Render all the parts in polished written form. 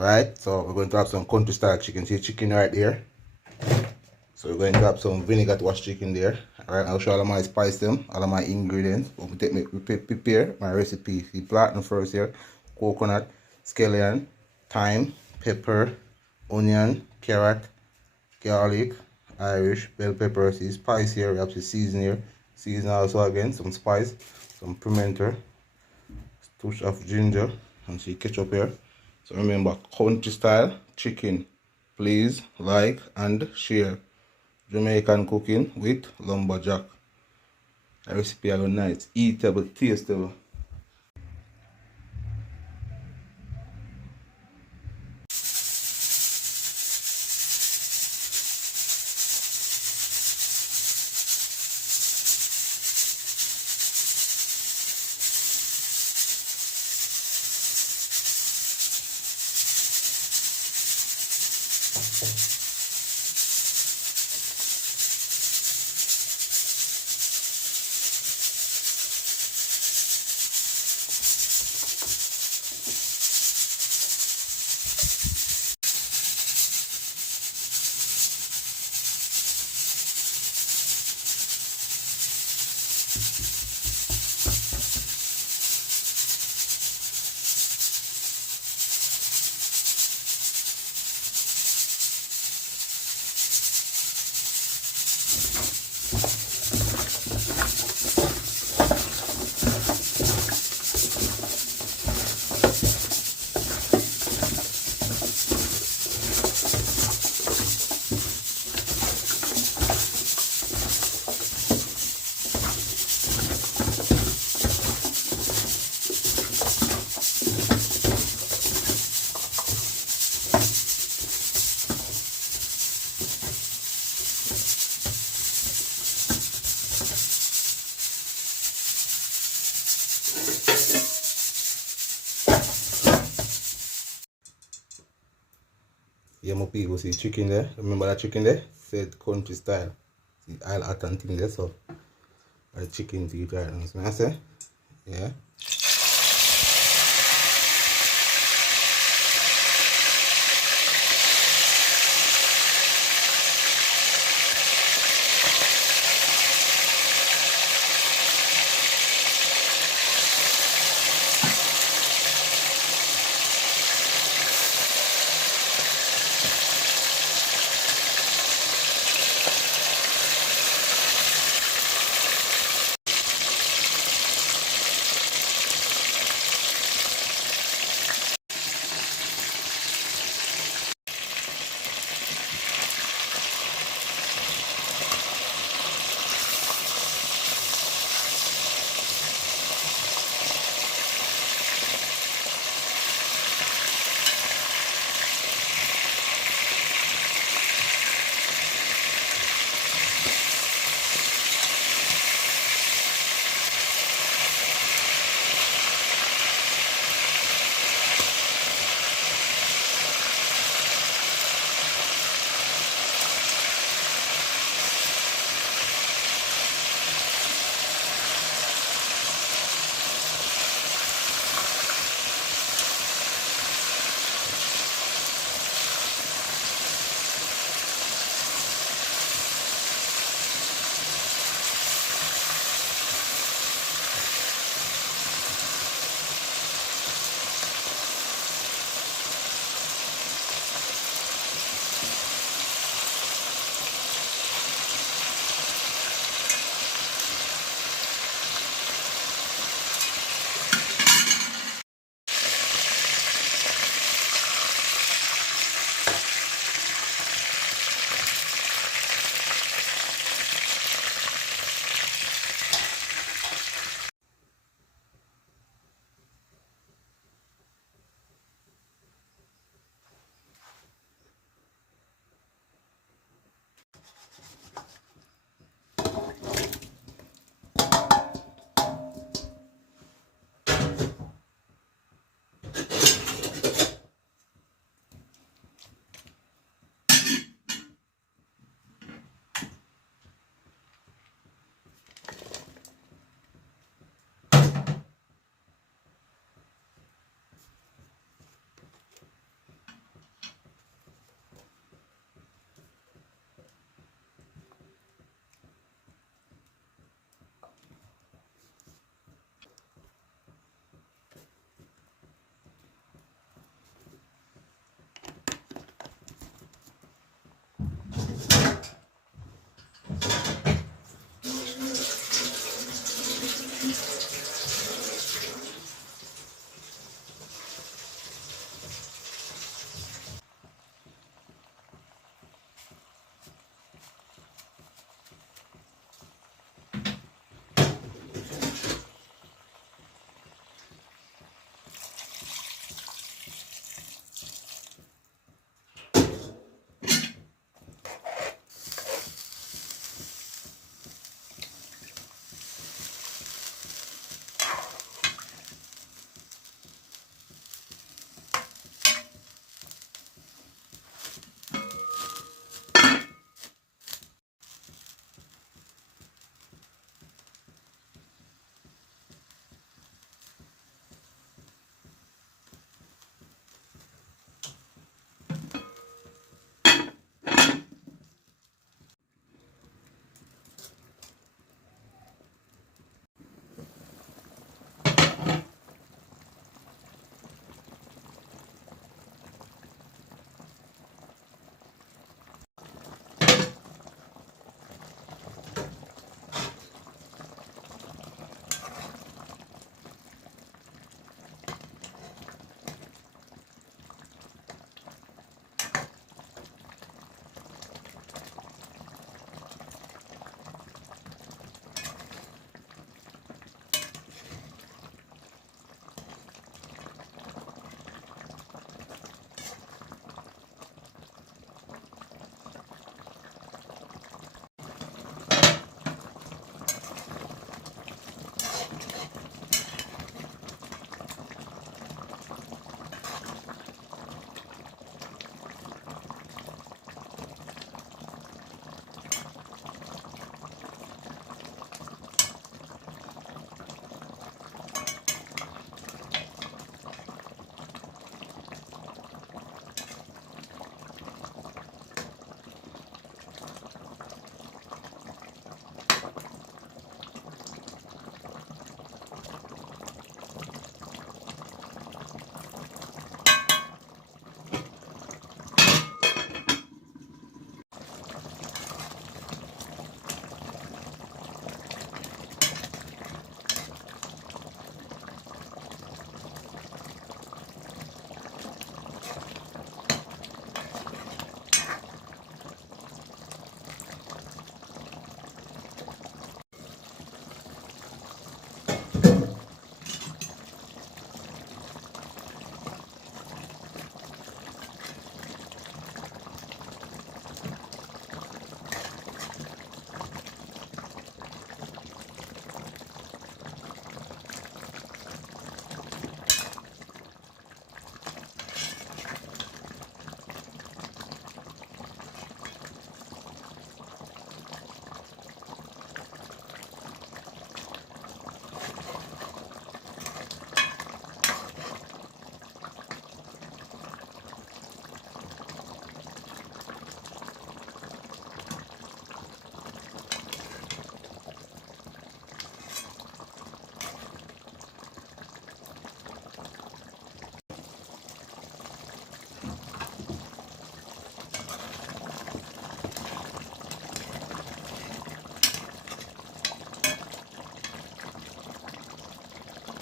Alright, so we're going to have some country style chicken. See chicken right there. So we're going to have some vinegar to wash chicken there. Alright, I'll show all of my spice them, all of my ingredients. We'll prepare my recipe. See platinum first here, coconut, scallion, thyme, pepper, onion, carrot, garlic, Irish, bell pepper, see spice here, we have to season here. Season also again, some spice, some pimento, touch of ginger, and see ketchup here. So remember, country style chicken. Please like and share. Jamaican cooking with lumberjack. The recipe are nice, eatable, tastable. Yeah, my people, see chicken there. Remember that chicken there? Said country style. See, I'll add something there, so the chicken to eat right now. So I say, yeah.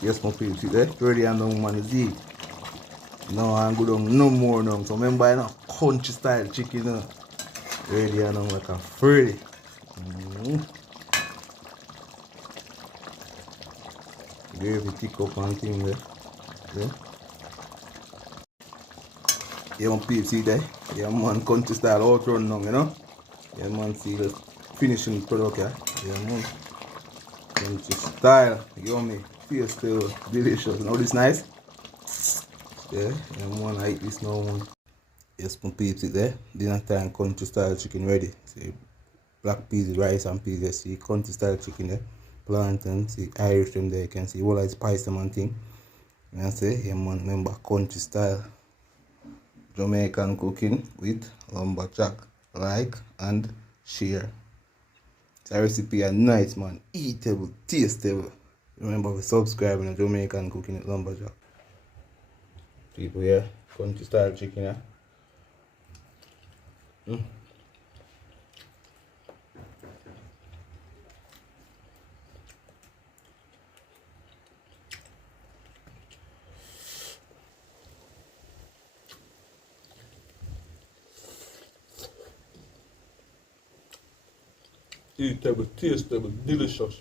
Yes, my people, see there? Ready and now, man, is it? No, I'm good on no more now. So remember, you know, country style chicken, you know. Ready and now like a Freddy. Gravy thick up and thing there. Yeah. Yeah, man, people, see there? Yeah, man, country style outrun now, you know. Yeah, man, see the finishing product, yeah. Yeah, man. Country style, yummy, tasty, delicious. Now this nice? Yeah, man, I eat this now, man. Yes, my peeps, it there. Dinner time country style chicken ready. See, black peas, rice and peas. You see country style chicken there. Plantain, see Irish them there. You can see all that spice them and thing. And I say, yeah man, remember country style Jamaican cooking with lumberjack. Like and share. It's a recipe and nice man. Eatable, tasteable. Remember we subscribing to Jamaican cooking with lumberjack. People here, country style chicken here. Eatable, tasteable, delicious.